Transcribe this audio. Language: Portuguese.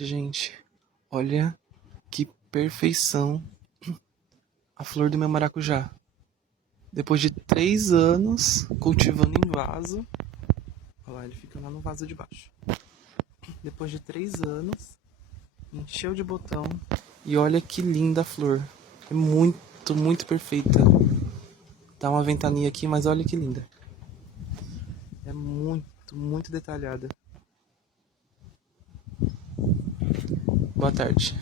Gente, olha que perfeição a flor do meu maracujá. Depois de 3 anos cultivando em vaso. Olha lá, ele fica lá no vaso de baixo. Depois de 3 anos, encheu de botão. E olha que linda a flor. É muito, muito perfeita. Tá uma ventania aqui, mas olha que linda. É muito, muito detalhada. Boa tarde.